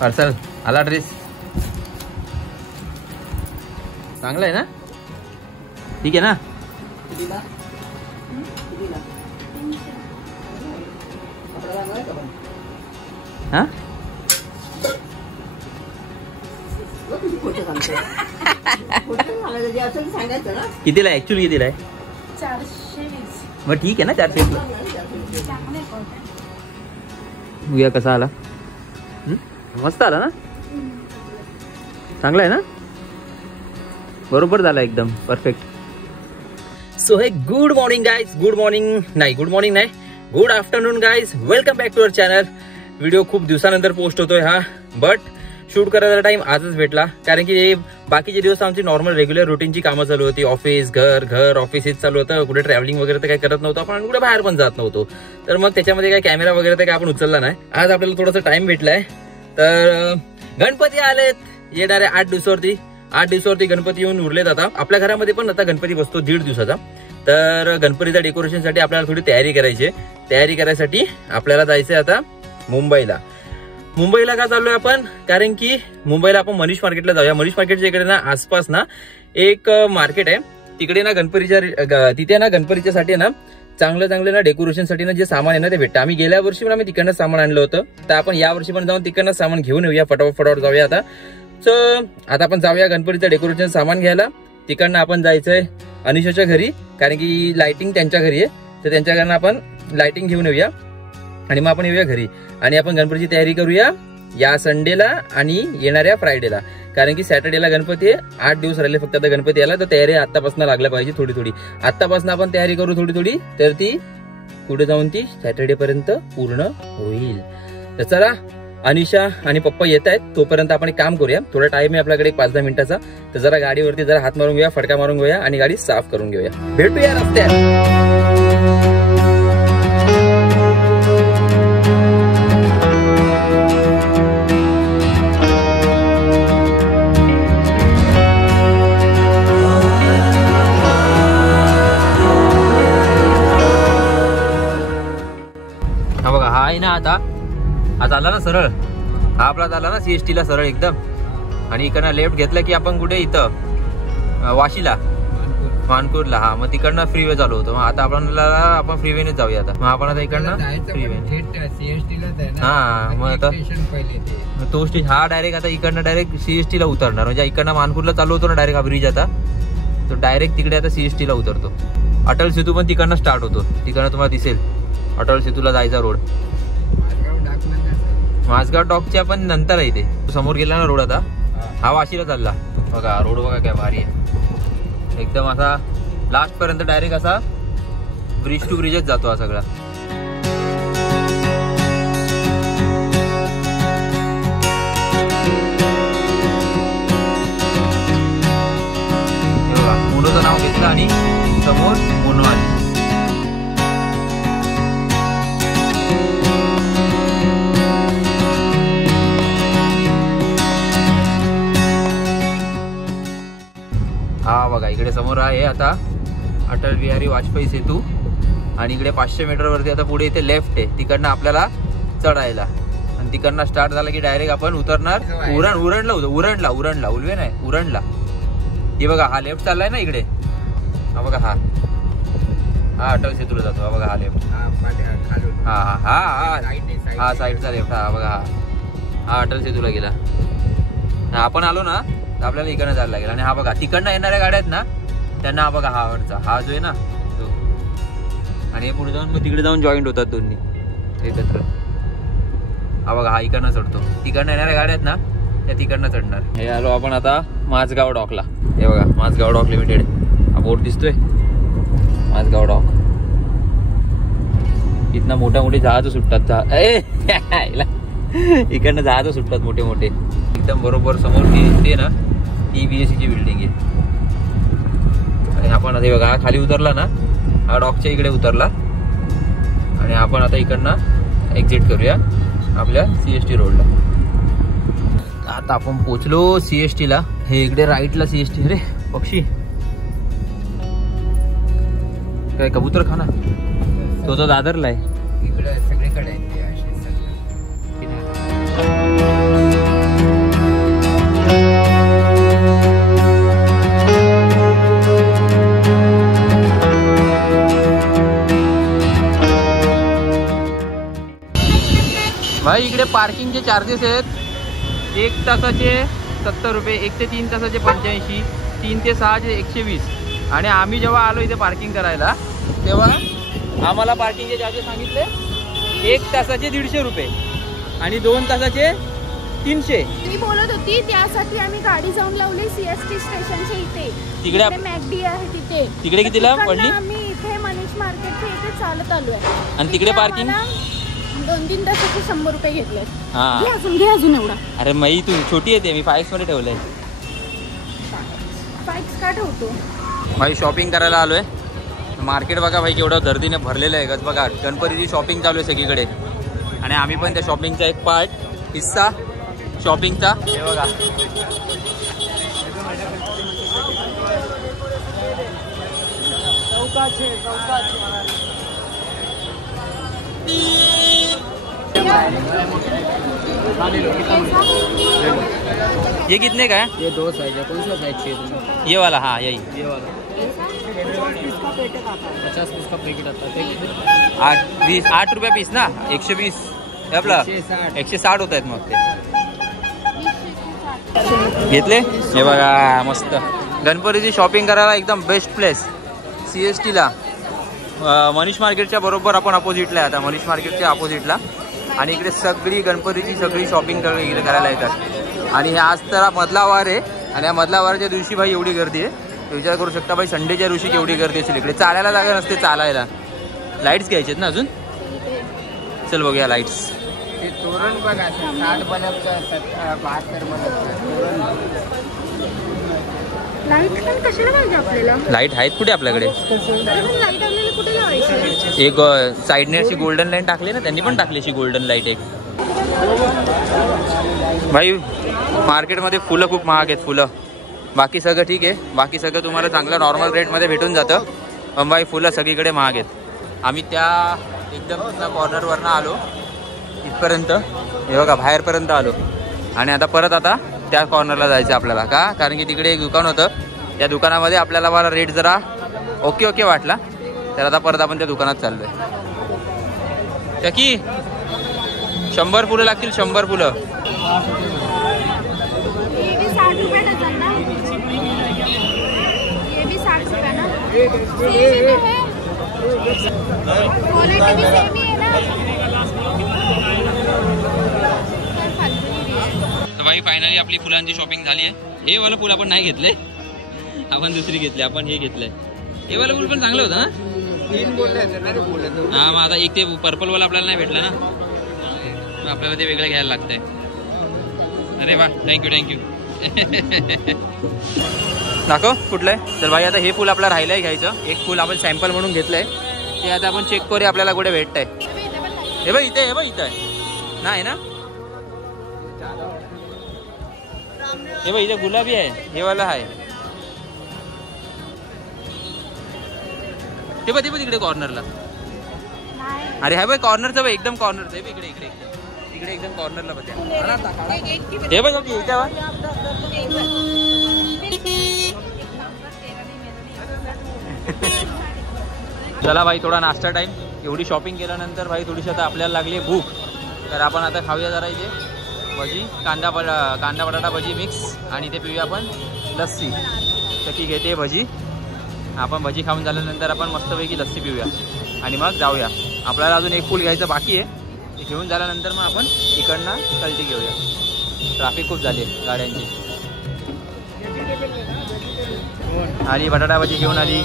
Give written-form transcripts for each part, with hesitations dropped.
पार्सल आला, ड्रेस चांगला आहे ना? ठीक आहे ना? हा कितीला आहे ऍक्च्युअली? कितीला आहे? 420. मग ठीक आहे ना 420 ला. बघूया कसा आला. मस्त आला ना? चांगला आहे ना? बरोबर झाला एकदम perfect. So hey good morning guys, good morning नाही, good afternoon guys. Welcome back to our channel. Video खूप दिवसानंतर पोस्ट होतोय हा, बट शूट करायचा टाइम आजच भेटला, कारण की बाकीचे दिवस आमची नॉर्मल रेग्युलर रुटीनची कामं चालू होती. ऑफिस घर ऑफिस हेच चालू होतं. कुठे ट्रॅव्हलिंग वगैरे तर काही करत नव्हतो आपण, कुठे बाहेर पण जात नव्हतो. तर मग त्याच्यामध्ये काय कॅमेरा वगैरे तर काय आपण उचलला नाही. आज आपल्याला थोडासा टाइम भेटलाय. तर गणपती आलेत येणाऱ्या 8 दिवसावरती गणपती येऊन उरलेत. आता आपल्या घरामध्ये पण आता गणपती बसतो 1.5 दिवसाचा. तर गणपतीच्या डेकोरेशनसाठी आपल्याला थोडी तयारी करायची. तयारी करायसाठी आपल्याला जायचंय आता मुंबईला का चाललोय आपण? कारण की मुंबईला आपण मनीष मार्केटला जाऊया. मनीष मार्केटच्या इकडे ना आसपास ना एक मार्केट आहे. तिकडे ना तिथे ना गणपतीच्यासाठी ना चांगलं ना डेकोरेशनसाठी ना जे सामान आहे ना ते भेटतं. आम्ही गेल्या वर्षी पण आम्ही तिकडनं सामान आणलं होतं. तर आपण या वर्षी पण जाऊन तिकडनं सामान घेऊन येऊया. फटाफट जाऊया आता. सो आता आपण जाऊया गणपतीचं डेकोरेशन सामान घ्यायला. तिकडनं आपण जायचंय अनिशाच्या घरी, कारण की लाइटिंग त्यांच्या घरी आहे. तर त्यांच्या घरनं आपण लाइटिंग घेऊन येऊया आणि मग आपण येऊया घरी. आणि आपण गणपतीची तयारी करूया या संडेला आणि येणाऱ्या फ्रायडेला, कारण की सॅटर्डेला गणपती आहे. 8 दिवस राहिले फक्त आता गणपती यायला. तर तयारी आतापासून लागल्या पाहिजे थोडी. आतापासून आपण तयारी करू थोडी, तर ती पुढे जाऊन ती सॅटर्डे पर्यंत पूर्ण होईल. तर चला, अनिशा आणि पप्पा येत आहेत, तोपर्यंत आपण एक काम करूया. थोडा टाइम आहे आपल्याकडे 5-10 मिनिटाचा. तर जरा गाडीवरती जरा हात मारून घेऊया, फटका मारून घेऊया आणि गाडी साफ करून घेऊया. भेटूया रस्त्यात. ना आता आला ना सरळ, हा आपला झाला ना CST ला सरळ एकदम. आणि इकडनं लेफ्ट घेतलं की आपण कुठे इथं वाशीला मानपूरला. हा मग तिकडनं फ्रीवे चालू होतो. मग आता आपण फ्रीवेने जाऊया. आता मग आपण आता इकडनं फ्रीवे. हा मग आता तो स्टेशन हा डायरेक्ट आता इकडनं डायरेक्ट CST ला उतरणार. म्हणजे इकडनं मानपूरला चालू होतो ना डायरेक्ट हा ब्रिज. आता तो डायरेक्ट तिकडे आता CST ला उतरतो. अटल सेतू पण तिकडनं स्टार्ट होतो. तिकडनं तुम्हाला दिसेल अटल सेतूला जायचा रोड. माझगाव डॉकच्या पण नंतर आहे ते. समोर गेला ना रोड. आता हा वाशीला चालला. बघा रोड बघा काय भारी आहे एकदम. असा लास्ट पर्यंत डायरेक्ट असा ब्रिज टू ब्रिजच जातो हा सगळा. मोनोचं नाव घेतलं आणि समोर मोनो आली. हा बघा इकडे समोर आहे आता अटल बिहारी वाजपेयी सेतू. आणि इकडे 500 मीटर वरती आता पुढे इथे लेफ्ट आहे. तिकडनं आपल्याला चढायला. आणि तिकडनं स्टार्ट झाला की डायरेक्ट आपण उतरणार उरणला उलवे नाही उरणला. हे बघा हा लेफ्ट चाललाय ना इकडे. हा बघा हा अटल सेतूला जातो. हा बघा हा लेफ्ट. हा साईडचा लेफ्ट. हा बघा हा अटल सेतूला गेला. आपण आलो ना आपल्याला इकडनं जायला लागेल. आणि हा बघा तिकडनं येणाऱ्या गाड्या आहेत ना त्यांना हा बघा हा वरचा हा जो आहे ना तो. आणि हे पुढे जाऊन मग तिकडे जाऊन जॉईंट होतात दोन्ही एकत्र. हा बघा हा इकडनं चढतो. तिकडनं येणाऱ्या गाड्या आहेत ना त्या तिकडनं चढणार. हे आलो आपण आता माझगाव डॉकला. हे बघा माझगाव डॉक लिमिटेड हा बोर्ड दिसतोय. माझगाव डॉक. इथनं मोठे जहाज सुटतात. इकडनं जहाज सुटतात मोठे. एकदम बरोबर समोर ती ना ती BSC ची बिल्डिंग आहे. आणि आपण आता बघा हा खाली उतरला ना हा डॉकच्या इकडे उतरला. आणि आपण आता इकडनं एक्झिट करूया आपल्या CST रोडला. आता आपण पोचलो CST ला. हे इकडे राईटला CST. अरे पक्षी काय कबूतर खाना तो दादरला आहे इकडे सगळीकडे आहेत ते असे सगळे. भाई इकडे पार्किंगचे चार्जेस आहेत 1 तासाचे 70 रुपये, 1 ते 3 तासाचे 85, 3 ते 6 चे 120. आणि आम्ही जेव्हा आलो इथे पार्किंग करायला तेव्हा आम्हाला पार्किंगचे चार्जेस सांगितले 1 तासाचे 150 रुपये आणि 2 तासाचे 300. मी बोलत होती त्यासाठी आम्ही गाडी जाऊन लावली CST स्टेशनच्या इथे. तिकडे मॅकडी आहे तिथे. तिकडे कितीला पडली? आम्ही इथे मनीष मार्केटच्या इथे चालत आलोय. आणि तिकडे पार्किंग 2-3 तासाचे 100 रुपये घेतले. हा घे अजून एवढा. अरे मई तू छोटी येते, मी 5 मध्ये ठेवलंय. 5 का ठेवतो? भाई शॉपिंग करायला आलोय. मार्केट बघा भाई केवढं गर्दीने भरलेलं आहे. बघा गणपतीची शॉपिंग चालू आहे सगळीकडे आणि आम्ही पण त्या शॉपिंगचा एक पार्ट हिस्सा शॉपिंगचा. हे बघा ये कितने का है? ये 2 साइज है. कौन सा साइज चाहिए तुम्हें? ये वाला. हाँ यही ये वाला 50 पीस का पैकेट आता है. 8 रुपये पीस ना. 120 आपला 160 होत आहेत मग ते घेतले. हे बघा मस्त गणपतीची शॉपिंग करायला एकदम बेस्ट प्लेस CST ला. मनीष मार्केटच्या बरोबर आपण अपोजिटला आहे आता, मनीष मार्केटच्या अपोजिटला. आणि इकडे सगळी गणपतीची सगळी शॉपिंग इकडे करायला येतात. आणि हे आज तर मधला वार आहे आणि या मधला वारच्या दिवशी भाई एवढी गर्दी आहे. विचार करू शकता भाई संडेच्या दिवशी केवढी गर्दी असेल इकडे. चालायला जागा नसते चालायला. लाईट्स घ्यायचे आहेत ना अजून. चल बघूया लाईट्स. ते तोरण बघा 60 बल्बचं 72 बल्बचं लाईट पण कशाला पाहिजे आपल्याला? लाईट आहेत कुठे आपल्याकडे? लाईट आपल्याला कुठे लावायची? एक साईडने अशी गोल्डन लाईन टाकली ना, त्यांनी पण टाकली अशी गोल्डन लाईट एक. भाई मार्केटमध्ये फुलं खूप महाग आहेत फुलं. बाकी सगळं ठीक आहे, बाकी सगळं तुम्हाला चांगलं नॉर्मल रेटमध्ये भेटून जातं. पण भाई फुलं सगळीकडे महाग आहेत. आम्ही त्या एकदम कॉर्नरवरनं आलो इथपर्यंत. हे बघा बाहेरपर्यंत आलो आणि आता त्या कॉर्नरला जायचं आपल्याला. का? कारण की तिकडे एक दुकान होतं. त्या दुकानामध्ये आपल्याला मला रेट जरा ओके वाटला, तर आता परत आपण त्या दुकानात चाललोय. चकी 100 फुलं लागतील. 100 फुलं. ये भी 60 रुपये डझन ना. ये भी 60 रुपये ना. क्वालिटी भी सेम ही है ना. तर भाई फायनली आपली फुलांची शॉपिंग झाली आहे. हे वाला फुल आपण नाही घेतले, आपण दुसरी घेतली. आपण हे घेतलंय. हे वाला फुल पण चांगलं होतं ना. 3 बोलले बोलले. हा मग आता एक ते पर्पल वाला आपल्याला नाही भेटला ना, आपल्याला ते वेगळं घ्यायला लागतंय. अरे वा थँक्यू. दाखव कुठलंय. तर भाई आता हे फुल आपल्याला राहिलंय घ्यायचं. एक फुल आपण सॅम्पल म्हणून घेतलंय, ते आता आपण चेक करूया आपल्याला कुठे भेटतंय. हे बघ इथे आहे. नाही ना. हे बघ इथे गुलाबी आहे. हे वाला आहे. ते बघ तिकडे कॉर्नरला. अरे हा बघ कॉर्नरचं बघ एकदम कॉर्नरचं. इकडे एकदम कॉर्नरला बघ. हे बघ चला भाई थोडा नाश्ता टाइम. एवढी शॉपिंग केल्यानंतर भाई थोडीशी आता आपल्याला लागली भूक, तर आपण आता खाऊया जरा इथे भजी. कांदा बटाटा भजी मिक्स आणि ते पिऊया आपण लस्सी. चकी घेते भजी. आपण भजी खाऊन झाल्यानंतर आपण मस्तपैकी लस्सी पिऊया आणि मग जाऊया. आपल्याला अजून एक फुल घ्यायचं बाकी आहे. ते घेऊन झाल्यानंतर मग आपण इकडनं कल्टी घेऊया. ट्रॅफिक खूप झाली आहे गाड्यांची. आली बटाटा भजी घेऊन आली.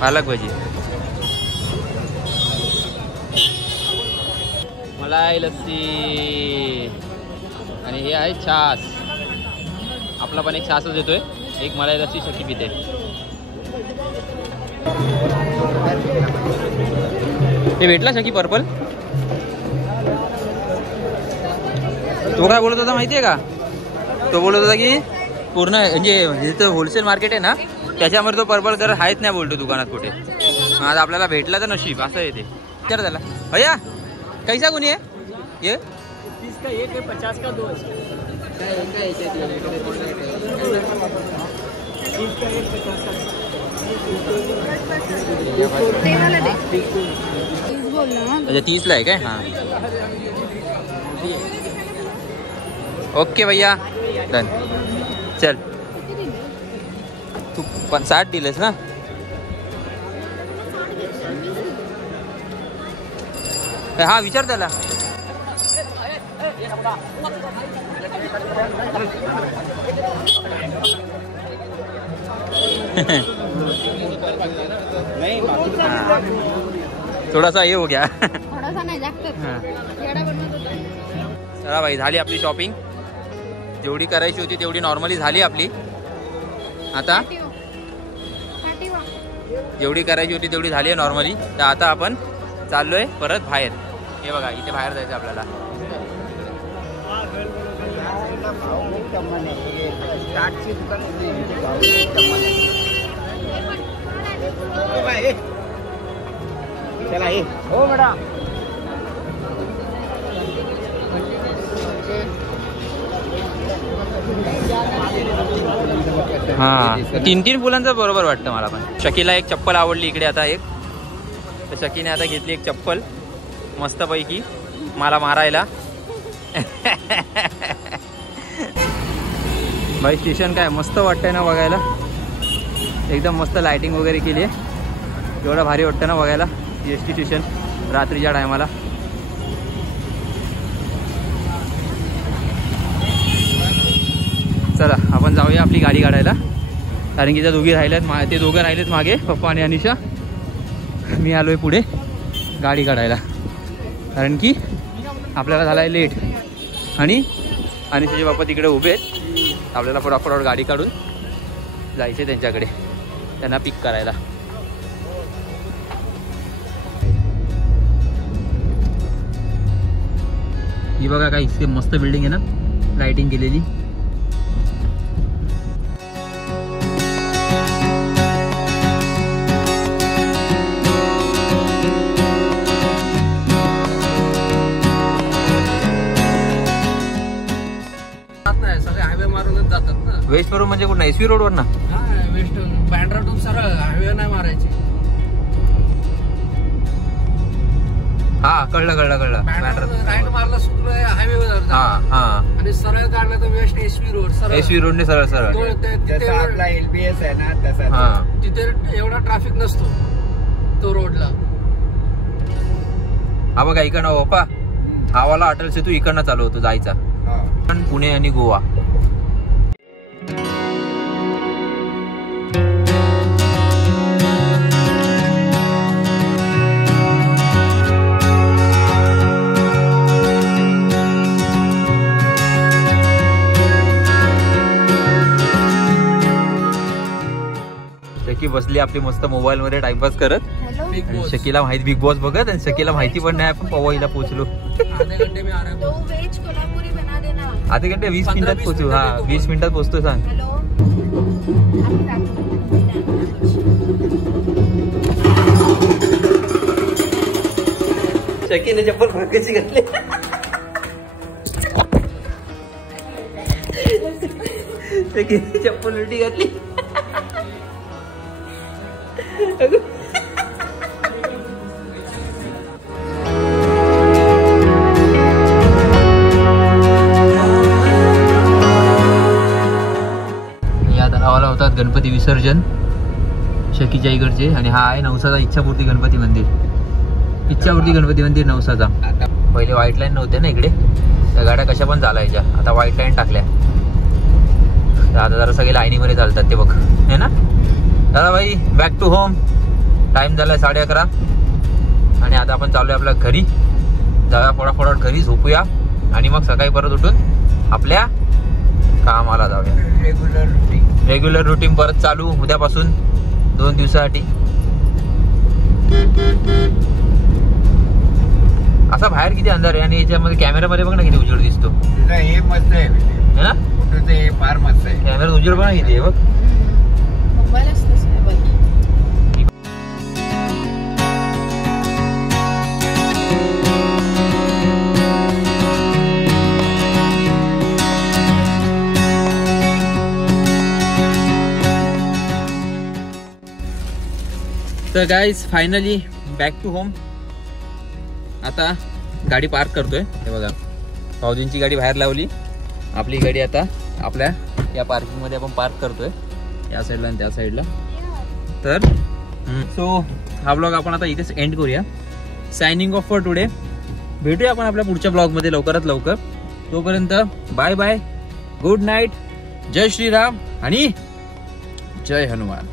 पालक भजी. मलाई लस्सी आणि हे आहे छास. आपला पण एक छासच येतोय. एक मलाई लस्सी शकी पिते. हे भेटला शकी पर्पल. तो काय बोलत होता माहितीये का? तो बोलत होता की पूर्ण म्हणजे जिथं होलसेल मार्केट आहे ना त्याच्यामध्ये तो पर्पल कलर आहेच नाही बोलतो दुकानात कुठे. आज आपल्याला भेटला तर नशीब असं येते. कर त्याला भैया कैसा कोणी आहे ये 30 का 1 है 50 का 2 है. अच्छा 30 ला आहे काय? हां ओके भैया डन. चल तू 60 दिलेस ना? हा विचार त्याला. थोडासा हे हो गया. चला भाई झाली आपली शॉपिंग. जेवढी करायची होती तेवढी नॉर्मली झाली आपली. आता जेवढी करायची होती तेवढी झाली आहे नॉर्मली. तर आता आपण चाललोय परत बाहेर. हे बघा इथे बाहेर जायचं आपल्याला. हो मॅडम हा 3 फुलांचं बरोबर वाटतं मला पण. शकीला एक चप्पल आवडली इकडे आता एक. तर शकीने आता घेतली एक चप्पल मस्तपैकी मला मारायला. भाई स्टेशन काय मस्त वाटतंय ना बघायला. एकदम मस्त लाइटिंग वगैरे केली आहे. एवढं भारी वाटतं ना बघायला CST स्टेशन रात्रीच्या टायमाला. चला आपण जाऊया आपली गाडी काढायला. कारण की त्या दोघी राहिल्यात ते दोघं राहिलेत मागे पप्पा आणि अनिशा. मी आलोय पुढे गाडी काढायला. कारण की आपल्याला झाला आहे लेट आणि अनिशाचे बाप्पा तिकडे उभे आहेत. आपल्याला फटाफट गाडी काढून जायचे त्यांच्याकडे त्यांना पिक करायला. ही बघा काय इतके मस्त बिल्डिंग आहे ना लाइटिंग केलेली. सगळे हायवे मारूनच जातात ना. वेस्ट वरून म्हणजे कुठं SV रोड वर ना? वेस्ट बँड्रा टू सरळ हायवे नाही मारायचे. हा कळलं राईट मारला सुटलं हायवे वर. आणि सरळ काढलं तर वेस्ट SV रोड. SV रोडने सरळ आपला LBS आहे ना तसा. तिथे एवढा ट्रॅफिक नसतो तो रोडला. हा बघा इकडनं बाप्पा हा वाला अटल सेतू इकडनं चालू होतो जायचा. पुणे आणि गोवा. शकी बसली आपली मस्त मोबाईल मध्ये टाइमपास करत. आणि शकीला माहिती बिग बॉस बघत आणि शकीला माहिती पण नाही आपण पवईला पोहोचलो. आधे घंटे 20 मिनिटात पोहोचू. हा 20 मिनिटात पोहोचतो सांग. शकीने चप्पल भाग्याची घातली. शकीने चप्पल उलटी घातली. होतात गणपती विसर्जन शकीच्या इकडचे. आणि हा आहे नवसाचा इच्छापूर्ती गणपती मंदिर. इच्छापूर्ती गणपती मंदिर नवसाचा. पहिले व्हाईट लाईन नव्हते ना इकडे. त्या गाड्या कशा पण चालायच्या. आता व्हाईट लाईन टाकल्या. आता जरा सगळे लाईनीमध्ये चालतात ते बघ है ना. दादा भाई बॅक टू होम. टाइम झालाय 11:30. आणि आता आपण चालूया आपल्या घरी. जाऊया फटाफट घरी झोपूया आणि मग सकाळी परत उठून आपल्या कामाला जाऊया. रेग्युलर रुटीन परत चालू उद्यापासून 2 दिवसासाठी. असा बाहेर किती अंधार आहे आणि याच्यामध्ये कॅमेरामध्ये बघ ना किती उजेड दिसतो. हे मस्त आहे है ना, फोटो ते फार मस्त आहे. कॅमेरा उजेड बघा किती आहे बघ. मोबाईलच तसं आहे बघ. तर guys finally back to home. आता गाडी पार्क करतोय. हे बघा भाऊजींची गाडी बाहेर लावली, आपली गाडी आता आपल्या या पार्किंग मध्ये आपण पार्क करतोय, या साईडला आणि त्या साईडला. तर सो हा ब्लॉग आपण आता इथेच एंड करूया. Signing off for today. भेटूया आपण आपल्या पुढच्या ब्लॉग मध्ये लवकरात लवकर. तोपर्यंत बाय बाय, गुड नाईट, जय श्रीराम आणि जय हनुमान.